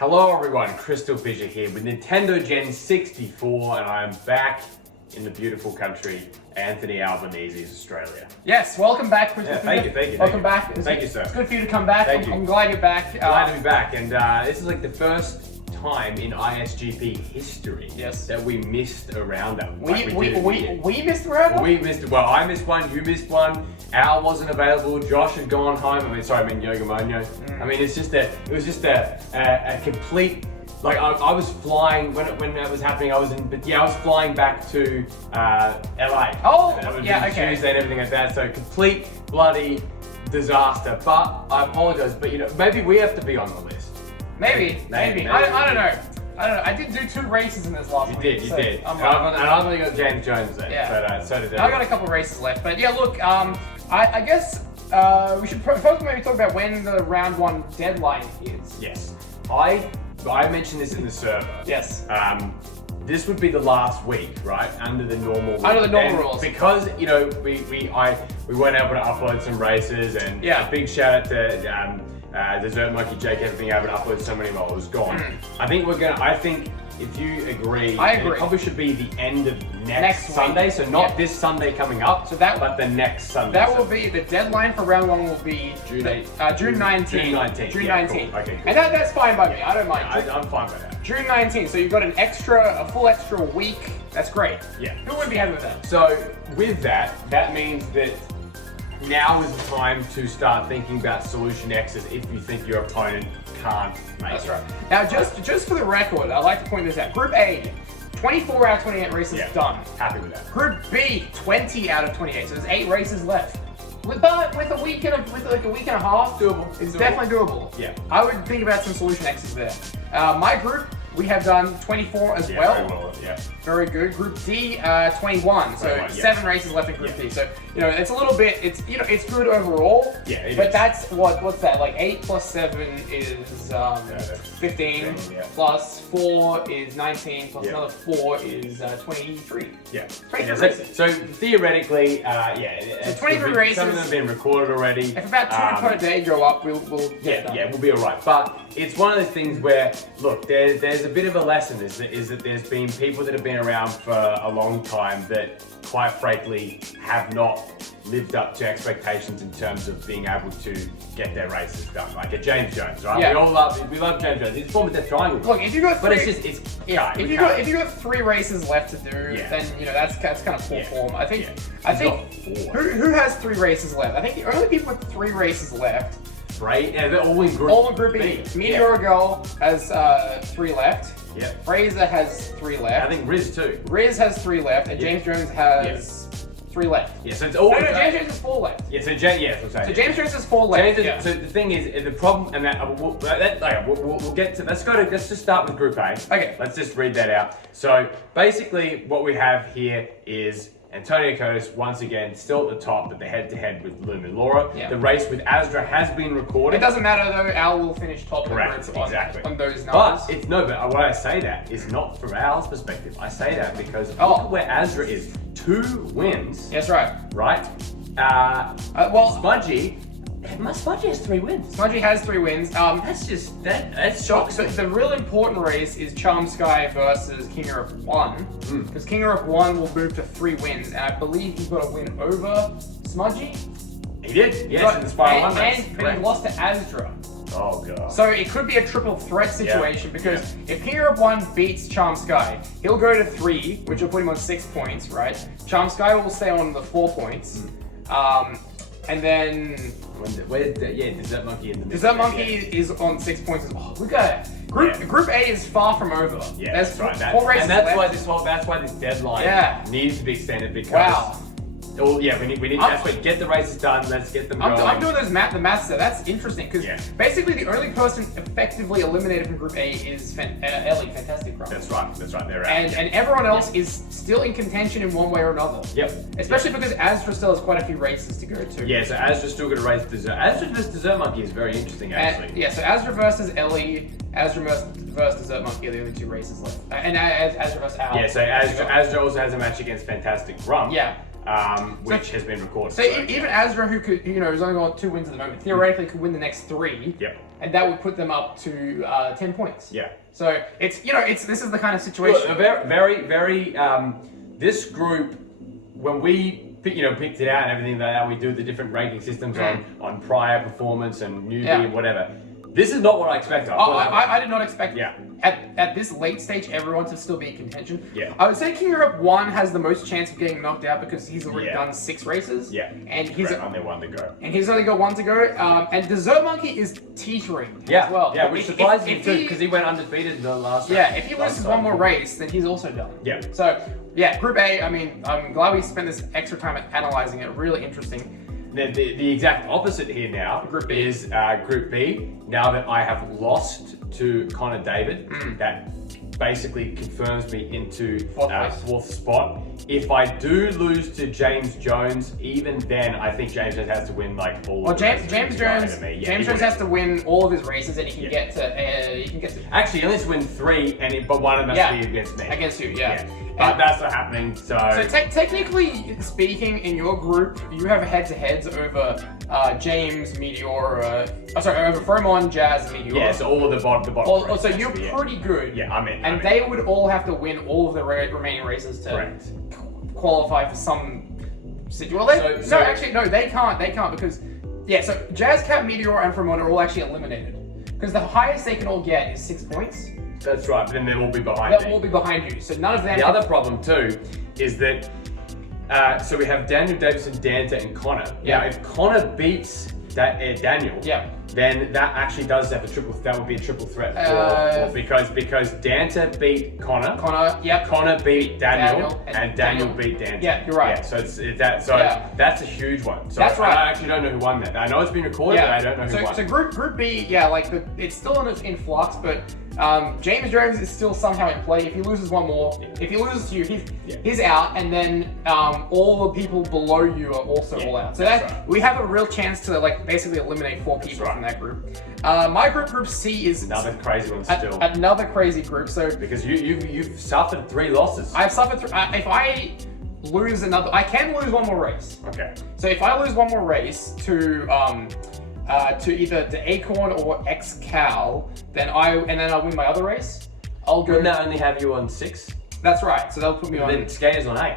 Hello everyone, CrystalFissure here with Nintendogen64, and I am back in the beautiful country, Anthony Albanese's Australia. Yes, welcome back, CrystalFissure. Yeah, thank you. Welcome back. Thank you, sir. It's good for you to come back. Thank you. I'm glad you're back. Glad to be back, and this is like the first time in ISGP history that we missed a roundup. We missed a roundup? We missed it. Well, I missed one, you missed one, Al wasn't available, Josh had gone home. I mean Yoga Monyo. I mean, it was just a complete, like I was flying, when that was happening, I was flying back to LA. Oh, yeah, okay. Tuesday and everything like that, so complete bloody disaster. But I apologize, but maybe we have to be on the list. Maybe. I don't know. I did do 2 races in this last week. You did. And I've only got James Jones there. Yeah. But so did I got a couple races left. But yeah, look, I guess we should first maybe talk about when the round 1 deadline is. Yes. I mentioned this in the server. Yes. This would be the last week, right? Under the normal rules. Because we weren't able to upload some races, and a big shout out to Desert Monkey Jake for being able to upload so many while it was gone. I think if you agree, it probably should be the end of next Sunday. So not this Sunday coming up, but the next Sunday. That will be, the deadline for round 1 will be June 19th. June 19th. June Yeah, 19th. Cool. Okay, cool. And that's fine by me. I don't mind. I'm fine by that. June 19th. So you've got a full extra week. That's great. Yeah. Who wouldn't be happy with that? So with that means that now is the time to start thinking about solution X's if you think your opponent can't make it. That's right. Now, just for the record, I'd like to point this out. Group A, 24 out of 28 races done. Happy with that. Group B, 20 out of 28. So there's 8 races left. With a week and a half, Doable. It's definitely doable. Yeah. I would think about some solution X's there. My group, we have done 24 as well. Very well. Yeah. Very good. Group D, 21. So 7 races left in Group D. So it's a little bit. It's it's good overall. Yeah. It but is. that's what's that? Like 8 plus 7 is 15. Plus 4 is 19. Plus another 4 is 23. Yeah. 23 races. So theoretically, So 23 races. Some of them have been recorded already. If about 2 per day go up, we'll get it done. We'll be alright. But it's one of those things where, look, there's a bit of a lesson is that there's been people that have been around for a long time that, quite frankly, have not lived up to expectations in terms of being able to get their races done. Like a James Jones, right? Yeah. We love James Jones. He's formed the Death Triangle. Look, if you got if you got 3 races left to do, then that's kind of poor form. I think who has 3 races left? I think the only people with 3 races left. Right? Yeah, they're all in Group All in Group B. Meteor Girl has 3 left. Yeah. Fraser has 3 left. I think Riz too. Riz has 3 left, and James Jones has 3 left. Yeah, so it's all. No, James Jones has 4 left. Yeah, so James Jones has 4 left. So the thing is, the problem, and we'll get to. Let's just start with Group A. Okay. Let's just read that out. So basically, what we have here is Antonio Curtis once again still at the top, but the head-to-head with Lumen Laura. Yeah. The race with Azra has been recorded. It doesn't matter though. Al will finish top. Correct. Exactly. On those numbers. But what I say that is not from Al's perspective. I say that because look at where Azra is. 2 wins. That's right. Right. Smudgy has 3 wins. Smudgy has 3 wins. That's shocking. So the real important race is Charm Sky versus King Europe 1. Because King Europe 1 will move to 3 wins, and I believe he's got a win over Smudgy. He did, yes, in the Spyro 1 race. But he lost to Azra. Oh god. So it could be a triple threat situation because if King Europe 1 beats Charm Sky, he'll go to 3, which will put him on 6 points, right? Charm Sky will stay on the 4 points. And then Desert Monkey in the middle. Desert Monkey is on 6 points as well. Look at it. Group A is far from over. Yeah, there's that's right. Four races that's left. why this deadline needs to be extended because. Wow. Oh yeah, we need. That's why get the races done. Let's get them going. I'm doing the maths there. That's interesting because basically the only person effectively eliminated from Group A is Ellie, Fantastic Run. That's right. They're out. And everyone else is still in contention in one way or another. Yep. Especially because Azra still has quite a few races to go to. Yeah, so Azra's still going to race Desert. Azra versus Desert Monkey is very interesting actually. So Azra versus Ellie, Azra versus Desert Monkey are the only 2 races left. And Azra versus Al. Yeah, so Azra also has a match against Fantastic Rum. Yeah. which has been recorded. So even Azra, who could, who's only got 2 wins at the moment, theoretically could win the next 3. Yep. And that would put them up to 10 points. Yeah. So it's this is the kind of situation. Look, very. This group, when we picked it out and everything like that, we do the different ranking systems on prior performance and newbie and whatever. This is not what I expected. I did not expect. Yeah. At this late stage, everyone to still be in contention. Yeah. I would say King Europe 1 has the most chance of getting knocked out because he's already done 6 races. Yeah. And he's only 1 to go. And he's only got 1 to go. And Dessert Monkey is teetering as well. Yeah, which surprised me too because he went undefeated in the last. Yeah. If he loses 1 more race, then he's also done. Yeah. So yeah, Group A. I mean, I'm glad we spent this extra time analyzing it. Really interesting. The exact opposite here now is Group B. Now that I have lost to Connor David, that basically confirms me into 4th spot. If I do lose to James Jones, even then I think James Jones has to win like all. Well, James Jones has to win all of his races, and he can get to. Actually, he only has to win 3, but one of them has to be against me. Against you, yeah. But that's not happening. So technically speaking, in your group, you have head-to-heads over James, Meteor, over Fromon, Jazz, Meteor. Yeah, so all of the bottom. So you're pretty good. Yeah, I'm in. And they would all have to win all of the remaining races to qualify for some situation. No, they can't. They can't because so Jazz, Cat, Meteor, and Fromon are all actually eliminated because the highest they can all get is 6 points. That's right, but then they'll all be behind They'll all be behind you, so none of them... The other problem too is that, so we have Daniel Davison, Danta, and Connor. Yeah. Now, if Connor beats Daniel, then that actually does have that would be a triple threat because Danta beat Connor. Connor beat Daniel, and Daniel beat Danta. Yeah, you're right. Yeah, so that's a huge one. So that's right. I actually don't know who won that. I know it's been recorded, but I don't know who won. So Group B, it's still in flux, but James Jones is still somehow in play. If he loses 1 more, if he loses to you, he's out, and then all the people below you are also all out. So we have a real chance to basically eliminate 4 people from that group. My Group C, is another crazy one still. Another crazy group. So because you've suffered 3 losses. I've suffered 3. If I lose another, I can lose 1 more race. Okay. So if I lose 1 more race to either the Acorn or X-Cal, then I'll win my other race. I'll go. Wouldn't that only have you on 6? That's right. So they'll put me on. Then Skater's on 8.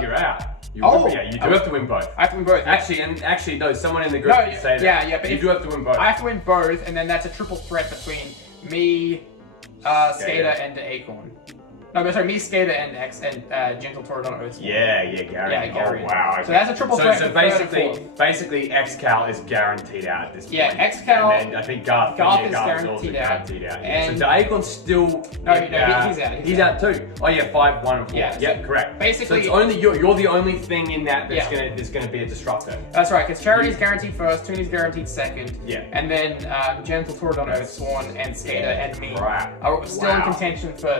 You're out. You do have to win both. I have to win both. Actually, no. Someone in the group say that. Yeah, but you do have to win both. I have to win both, and then that's a triple threat between me, Skater, and the Acorn. No, but sorry, me, Skater, and Gentle Toradon Oaths. Yeah, Gary. Yeah, Gary. Oh, wow. Okay. So that's a triple threat. So basically, X-Cal is guaranteed out at this point. Yeah, X-Cal. And then I think Garth is guaranteed out. And so the Acorn's still. No, he's out. He's out too. Oh yeah, 5, 1, and 4. Yeah, correct. Basically, so it's only you're the only thing in that that's gonna be a disruptor. That's right, because Charity's guaranteed first, Tooney's guaranteed second. Yeah. And then Gentle Toradon Oathsworn and Skater and me are still in contention for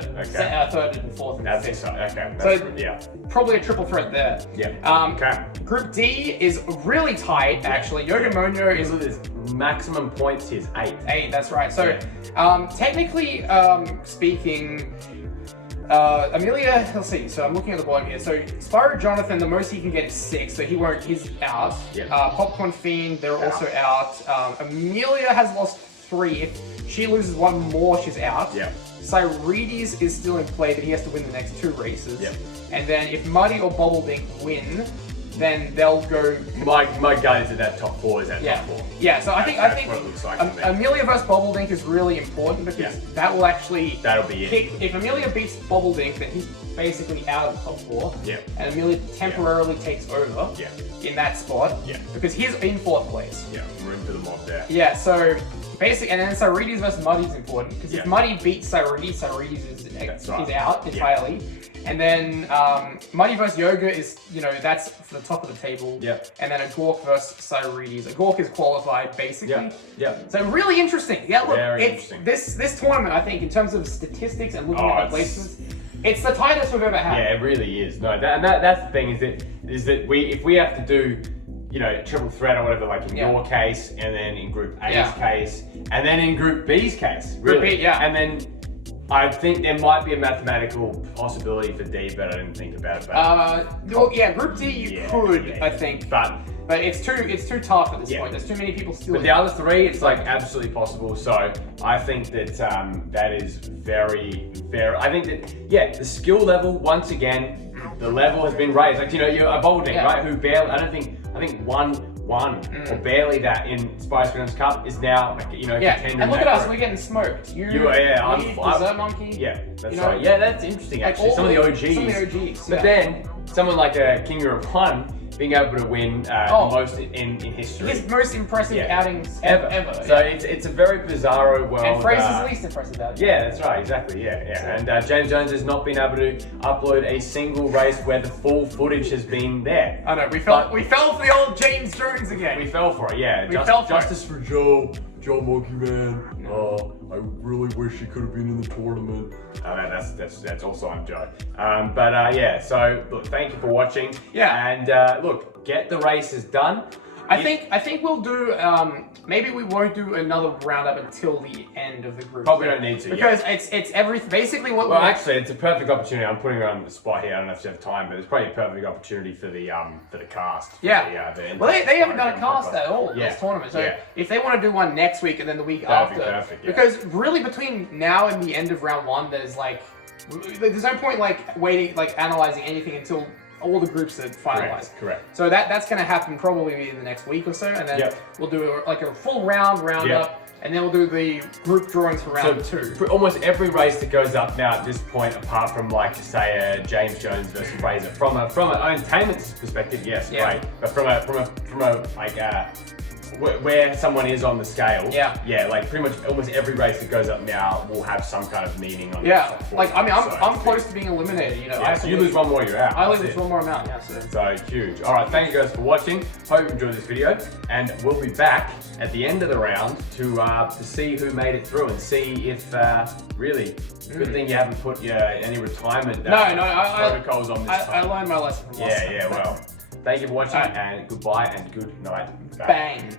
3rd and 4th and 5th. Okay. Probably a triple threat there. Yeah. Group D is really tight, actually. Yogamonyo is maximum points is 8. 8, that's right. So, technically speaking, Amelia, let's see. So I'm looking at the bottom here. So Spyro Jonathan, the most he can get is 6, so he's out. Yeah. Popcorn Fiend, they're also out. Amelia has lost 3. If she loses 1 more, she's out. Yeah. Cyrides is still in play, but he has to win the next 2 races. Yep. And then if Muddy or Bobbledink win, then they'll go. My gut is that top 4 is top 4. Yeah. So I think what it looks like to me. Amelia versus Bobbledink is really important because that will actually. That'll be it. If Amelia beats Bobbledink, then he's basically out of the top 4. Yeah. And Amelia temporarily takes over. Yeah. In that spot. Yeah. Because he's in 4th place. Yeah. Room for the mob there. Yeah. So. Basically, and then Cyrides versus Muddy is important because if Muddy beats Cyrides is out entirely. And then Muddy versus Yoga is, that's for the top of the table. Yeah. And then a Gork versus Cyrides. A Gork is qualified, basically. Yeah. So really interesting. Yeah, look, interesting. This tournament, I think, in terms of statistics and looking at the placements, it's the tightest we've ever had. Yeah, it really is. No, that's the thing is that if we have to do, triple threat or whatever, like in your case, and then in Group A's case, and then in Group B's case, really. Group B, and then I think there might be a mathematical possibility for D, but I didn't think about it. Well, yeah, Group D you could, I think, but it's too tough at this point. There's too many people still. But the other three, it's like absolutely possible. So I think that that is very. I think that the skill level once again, the level has been raised. Like you're evolving, right? Who barely? I think one or barely that in Spyro Nintendo's Cup is now contending. And look at us, we're getting smoked. I'm Dessert Monkey. Yeah, that's right. Yeah, that's interesting actually. Some of the OGs. But then someone like a King of One being able to win most in history. His most impressive outings ever. So it's a very bizarro world. And Fraser's least impressive outing. Yeah, that's right, exactly, yeah. And James Jones has not been able to upload a single race where the full footage has been there. I know, we fell for the old James Jones again. We fell for it, yeah. Justice for Joe Monkey Man. I really wish he could have been in the tournament. That's also on Joe. So look, thank you for watching. Yeah. And look, get the races done. I think we'll do. Maybe we won't do another roundup until the end of the group. Probably don't need to because it's everything. Basically, what. Well, actually, it's a perfect opportunity. I'm putting her on the spot here. I don't know if you have time, but it's probably a perfect opportunity for the cast. Yeah. Well, they haven't done a cast at all this tournament. So if they want to do one next week and then the week after, because really between now and the end of round one, there's no point waiting, analyzing anything until all the groups are finalized. Correct. So that's going to happen probably in the next week or so, and then we'll do a full roundup, and then we'll do the group drawings for round two. For almost every race that goes up now at this point, apart from say James Jones versus Fraser, from an entertainment perspective, yes, great. But from a where someone is on the scale, pretty much almost every race that goes up now will have some kind of meaning on it. I'm close to being eliminated. You lose one more, you're out. I lose one more, I'm out. So huge. All right, thank you guys for watching. Hope you enjoyed this video, and we'll be back at the end of the round to see who made it through and see if really. Good thing you haven't put any retirement protocols on this time. I learned my lesson from last time. Well. Thank you for watching, and goodbye and good night. Bang.